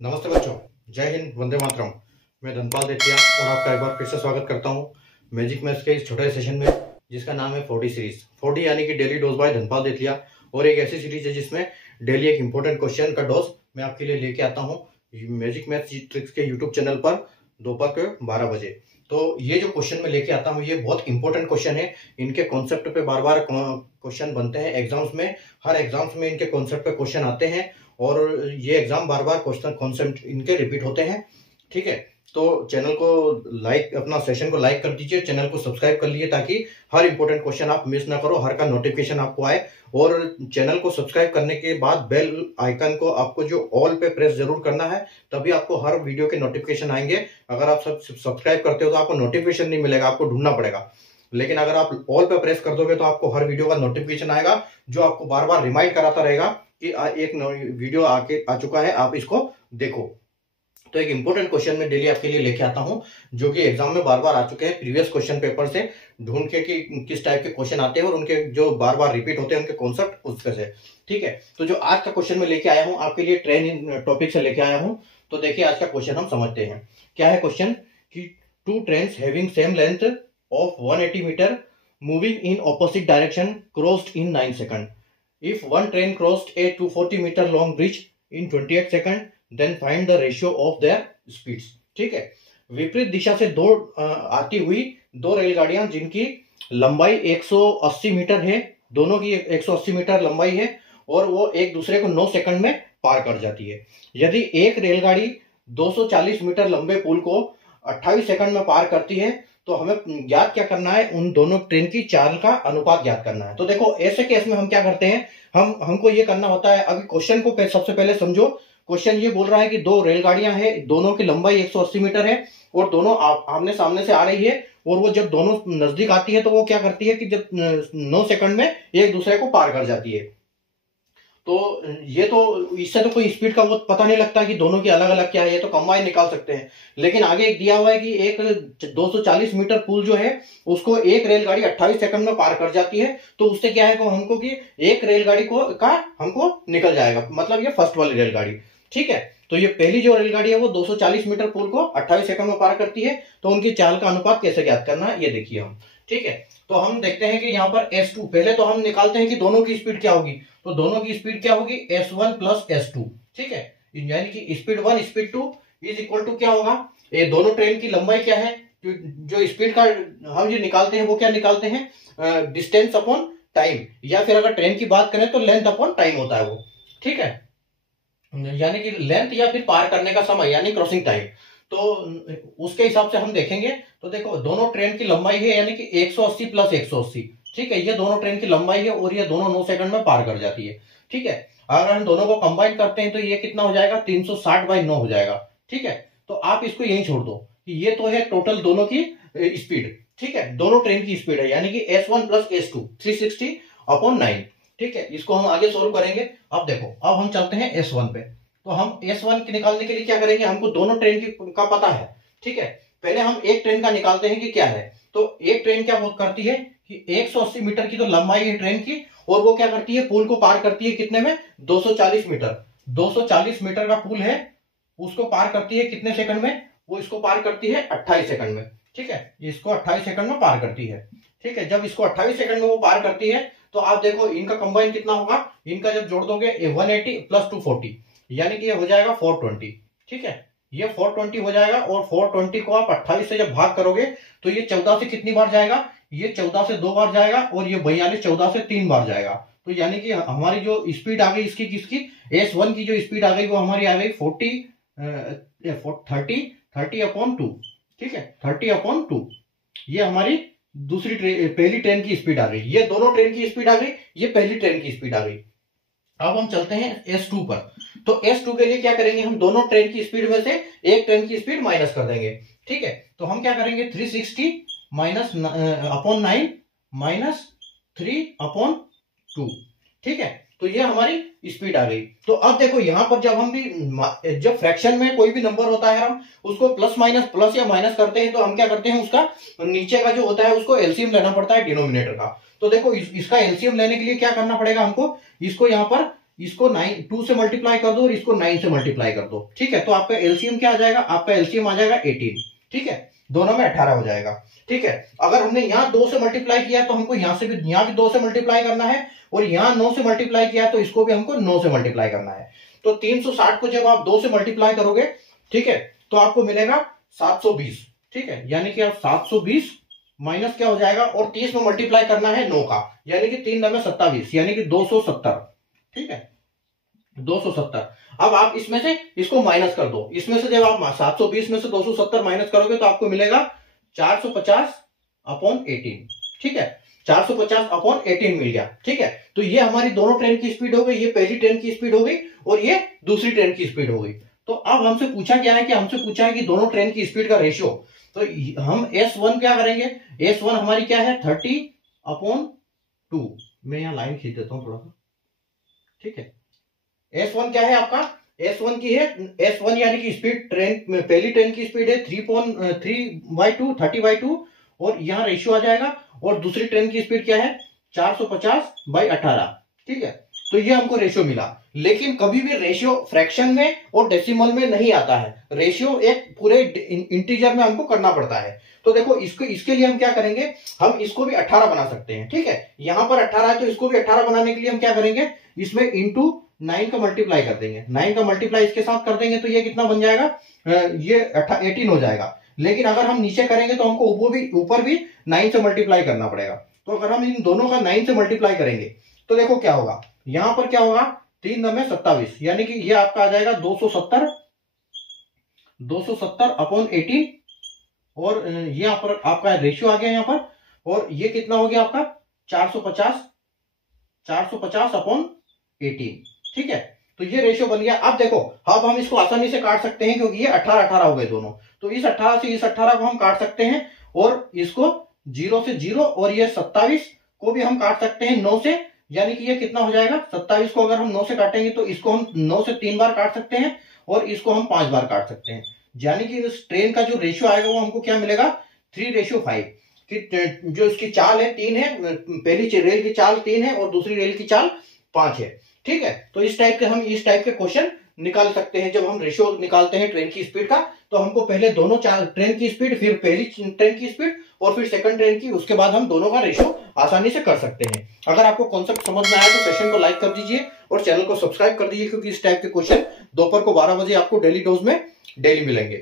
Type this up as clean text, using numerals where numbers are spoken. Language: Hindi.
नमस्ते बच्चों, जय हिंद, वंदे मातरम। मैं धनपाल देतिया और आपका एक बार फिर से स्वागत करता हूं मैजिक मैथ्स के इस छोटे सेशन में, जिसका नाम है 4D सीरीज। 4D यानी कि डेली डोज बाय धनपाल देतिया, और एक ऐसी सीरीज है जिसमें डेली एक इंपॉर्टेंट क्वेश्चन का डोज मैं आपके लिए लेके आता हूं मैजिक मैथ्स ट्रिक्स के यूट्यूब चैनल पर दोपहर के 12 बजे। तो ये जो क्वेश्चन मैं लेके आता हूँ ये बहुत इंपॉर्टेंट क्वेश्चन है। इनके कॉन्सेप्ट पे बार बार क्वेश्चन बनते हैं एग्जाम्स में, हर एग्जाम्स में इनके कॉन्सेप्ट पे क्वेश्चन आते हैं और ये एग्जाम बार बार क्वेश्चन कॉन्सेप्ट इनके रिपीट होते हैं। ठीक है, तो चैनल को लाइक, अपना सेशन को लाइक कर दीजिए, चैनल को सब्सक्राइब कर लीजिए ताकि हर इंपॉर्टेंट क्वेश्चन आप मिस ना करो, हर का नोटिफिकेशन आपको आए। और चैनल को सब्सक्राइब करने के बाद बेल आइकन को आपको जो ऑल पे प्रेस जरूर करना है, तभी आपको हर वीडियो के नोटिफिकेशन आएंगे। अगर आप सब्सक्राइब करते हो तो आपको नोटिफिकेशन नहीं मिलेगा, आपको ढूंढना पड़ेगा। लेकिन अगर आप ऑल पे प्रेस कर दोगे तो आपको हर वीडियो का नोटिफिकेशन आएगा, जो आपको बार बार रिमाइंड कराता रहेगा कि एक वीडियो आ चुका है, आप इसको देखो। तो एक इंपॉर्टेंट क्वेश्चन मैं डेली आपके लिए लेके आता हूं, जो कि एग्जाम में बार बार आ चुके हैं प्रीवियस क्वेश्चन पेपर से ढूंढ के कि किस टाइप के क्वेश्चन आते हैं और उनके जो बार बार रिपीट होते हैं उनके कॉन्सेप्ट उसके से। ठीक है, तो जो आज का क्वेश्चन मैं लेके आया हूं आपके लिए ट्रेन टॉपिक से लेके आया हूं। तो देखिए आज का क्वेश्चन हम समझते हैं। क्या है क्वेश्चन कि two trains having same length of 180 metre moving in opposite direction crossed in 9 second. If one train crossed a 240 meter long bridge in 28 seconds, then find the ratio of their speeds। ठीक है, विपरीत दिशा से आती हुई दो रेलगाड़ियां जिनकी लंबाई 180 मीटर है, दोनों की 180 मीटर लंबाई है और वो एक दूसरे को 9 सेकंड में पार कर जाती है। यदि एक रेलगाड़ी 240 मीटर लंबे पुल को 28 सेकंड में पार करती है तो हमें ज्ञात क्या करना है, उन दोनों ट्रेन की चाल का अनुपात ज्ञात करना है। तो देखो ऐसे केस में हम क्या करते हैं, हमको ये करना होता है। अभी क्वेश्चन को सबसे पहले समझो। क्वेश्चन ये बोल रहा है कि दो रेलगाड़ियां हैं, दोनों की लंबाई 180 मीटर है और दोनों आमने सामने से आ रही है, और वो जब दोनों नजदीक आती है तो वो क्या करती है कि जब 9 सेकंड में एक दूसरे को पार कर जाती है। तो ये तो इससे तो कोई स्पीड का वो पता नहीं लगता कि दोनों की अलग अलग क्या है, ये तो कंबाइन निकाल सकते हैं। लेकिन आगे एक दिया हुआ है कि एक 240 मीटर पुल जो है उसको एक रेलगाड़ी 28 सेकंड में पार कर जाती है। तो उससे क्या है को हमको कि एक रेलगाड़ी का हमको निकल जाएगा, मतलब ये फर्स्ट वाली रेलगाड़ी। ठीक है, तो ये पहली जो रेलगाड़ी है वो 240 मीटर पुल को 28 सेकंड में पार करती है। तो उनकी चाल का अनुपात कैसे ज्ञात करना है ये देखिए हम। ठीक है, तो हम देखते हैं कि यहाँ पर S2, पहले तो हम निकालते हैं कि दोनों की स्पीड क्या होगी। तो दोनों की स्पीड क्या होगी, S1 प्लस S2। ठीक है, यानी कि speed 1 speed 2 is equal to क्या होगा, ये दोनों ट्रेन की लंबाई क्या है, जो स्पीड का हम जो निकालते हैं वो क्या निकालते हैं, डिस्टेंस अपॉन टाइम, या फिर अगर ट्रेन की बात करें तो लेंथ अपॉन टाइम होता है वो। ठीक है, यानी कि लेंथ या फिर पार करने का समय यानी क्रॉसिंग टाइम। तो उसके हिसाब से हम देखेंगे। तो देखो दोनों ट्रेन की लंबाई है यानी कि 180 प्लस 180। ठीक है, ये दोनों ट्रेन की लंबाई है और ये दोनों 9 सेकंड में पार कर जाती है। ठीक है, अगर हम दोनों को कंबाइन करते हैं तो ये कितना हो जाएगा, 360/9 हो जाएगा। ठीक है, तो आप इसको यही छोड़ दो कि ये तो है टोटल दोनों की स्पीड। ठीक है, दोनों ट्रेन की स्पीड है यानी कि S1 प्लस S2 360/9। ठीक है, इसको हम आगे सोल्व करेंगे। अब देखो, अब हम चलते हैं S1 पे। तो हम S1 की निकालने के लिए क्या करेंगे, हमको दोनों ट्रेन का पता है। ठीक है, पहले हम एक ट्रेन का निकालते हैं कि क्या है। तो एक ट्रेन क्या करती है कि 180 मीटर की तो लंबाई है ट्रेन की, और वो क्या करती है, पुल को पार करती है कितने में, 240 मीटर। 240 मीटर का पुल है, उसको पार करती है कितने सेकंड में, वो इसको पार करती है 28 सेकंड में। ठीक है, इसको 28 सेकंड में पार करती है। ठीक है, जब इसको 28 सेकंड में वो पार करती है तो आप देखो इनका कंबाइन कितना होगा, इनका जब जोड़ दोगे 180 प्लस 240 यानी कि ये हो जाएगा 420। ठीक है, ये 420 हो जाएगा, और 420 को आप 28 से जब भाग करोगे तो ये 14 से कितनी बार जाएगा, ये 14 से 2 बार जाएगा, और ये 42 14 से 3 बार जाएगा। तो यानी कि हमारी जो स्पीड आ गई इसकी, किसकी, S1 की जो स्पीड आ गई वो हमारी आ गई 30/2। ठीक है, 30/2 ये हमारी पहली ट्रेन की स्पीड आ गई। ये दोनों ट्रेन की स्पीड आ गई, ये पहली ट्रेन की स्पीड आ गई। अब हम चलते हैं S2 पर। तो S2 के लिए क्या करेंगे, हम दोनों ट्रेन की स्पीड में से एक ट्रेन की स्पीड माइनस कर देंगे। ठीक है, तो हम क्या करेंगे, 360 माइनस अपॉन 9 माइनस 3/2। ठीक है, तो ये हमारी स्पीड आ गई। तो अब देखो यहां पर जब फ्रैक्शन में कोई भी नंबर होता है हम उसको प्लस या माइनस करते हैं तो हम क्या करते हैं, उसका नीचे का जो होता है उसको एलसीएम लेना पड़ता है डिनोमिनेटर का। तो देखो इसका एलसीएम लेने के लिए क्या करना पड़ेगा हमको, इसको यहाँ पर इसको 2 से मल्टीप्लाई कर दो और इसको 9 से मल्टीप्लाई कर दो। ठीक है, तो आपका एलसीएम क्या आ जाएगा, आपका एलसीएम आ जाएगा 18। ठीक है, दोनों में 18 हो जाएगा। ठीक है, अगर हमने यहाँ 2 से मल्टीप्लाई किया तो हमको यहाँ भी 2 से मल्टीप्लाई करना है, और यहाँ 9 से मल्टीप्लाई किया तो इसको भी हमको 9 से मल्टीप्लाई करना है। तो 360 को जब आप 2 से मल्टीप्लाई करोगे, ठीक है, तो आपको मिलेगा 720। ठीक है, यानी कि आप 720 माइनस क्या हो जाएगा, और 30 में मल्टीप्लाई करना है 9 का, यानी कि 3 9 27, यानी कि 270। ठीक है, 270। अब आप इसमें से इसको माइनस कर दो, इसमें से जब आप 720 में से 270 माइनस करोगे तो आपको मिलेगा 450/18। ठीक है, 450/18 मिल गया। ठीक है, तो ये हमारी दोनों ट्रेन की स्पीड हो गई, ये पहली ट्रेन की स्पीड हो गई और ये दूसरी ट्रेन की स्पीड हो गई। तो अब हमसे पूछा क्या है कि हमसे पूछा है कि दोनों ट्रेन की स्पीड का रेशियो। तो हम S1 क्या करेंगे, S1 हमारी क्या है 30/2। मैं यहां लाइन खींच देता हूं थोड़ा सा। ठीक है, S1 क्या है आपका, S1 की है, S1 यानी कि स्पीड, ट्रेन पहली ट्रेन की स्पीड है 3/2 30/2, और यहां रेशियो आ जाएगा। और दूसरी ट्रेन की स्पीड क्या है 450/18। ठीक है, तो ये हमको रेशियो मिला। लेकिन कभी भी रेशियो फ्रैक्शन में और डेसिमल में नहीं आता है, रेशियो एक पूरे इंटीजर में हमको करना पड़ता है। तो देखो इसके लिए हम क्या करेंगे, हम इसको भी 18 बना सकते हैं। ठीक है, यहां पर 18 है तो इसको भी 18 बनाने के लिए हम क्या करेंगे, इसमें इंटू 9 का मल्टीप्लाई कर देंगे, 9 का मल्टीप्लाई इसके साथ कर देंगे तो ये कितना बन जाएगा, ये 18 हो जाएगा। लेकिन अगर हम नीचे करेंगे तो हमको ऊपर भी 9 से मल्टीप्लाई करना पड़ेगा। तो अगर हम इन दोनों का 9 से मल्टीप्लाई करेंगे तो देखो क्या होगा, यहां पर क्या होगा 3 9 27, यानी कि ये आपका आ जाएगा 270/18, और ये यहाँ पर आपका रेशियो आ गया यहाँ पर, और ये कितना हो गया आपका 450/18। ठीक है, तो ये रेशियो बन गया। अब देखो, अब हम इसको आसानी से काट सकते हैं क्योंकि ये 18 हो गए दोनों, तो इस 18 से इस 18 को हम काट सकते हैं, और इसको 0 से 0, और ये 27 को भी हम काट सकते हैं 9 से, यानी कि ये कितना हो जाएगा 27 को अगर हम 9 से काटेंगे तो इसको हम 9 से 3 बार काट सकते हैं, और इसको हम 5 बार काट सकते हैं। यानी कि इस ट्रेन का जो रेशियो आएगा वो हमको क्या मिलेगा 3:5, कि जो इसकी चाल है 3 है, पहली रेल की चाल 3 है और दूसरी रेल की चाल 5 है। ठीक है, तो इस टाइप के क्वेश्चन निकाल सकते हैं। जब हम रेशियो निकालते हैं ट्रेन की स्पीड का, तो हमको पहले दोनों ट्रेन की स्पीड, फिर पहली ट्रेन की स्पीड, और फिर सेकंड ट्रेन की, उसके बाद हम दोनों का रेशियो आसानी से कर सकते हैं। अगर आपको कॉन्सेप्ट समझ में आया तो सेशन को लाइक कर दीजिए और चैनल को सब्सक्राइब कर दीजिए, क्योंकि इस टाइप के क्वेश्चन दोपहर को 12 बजे आपको डेली डोज में डेली मिलेंगे।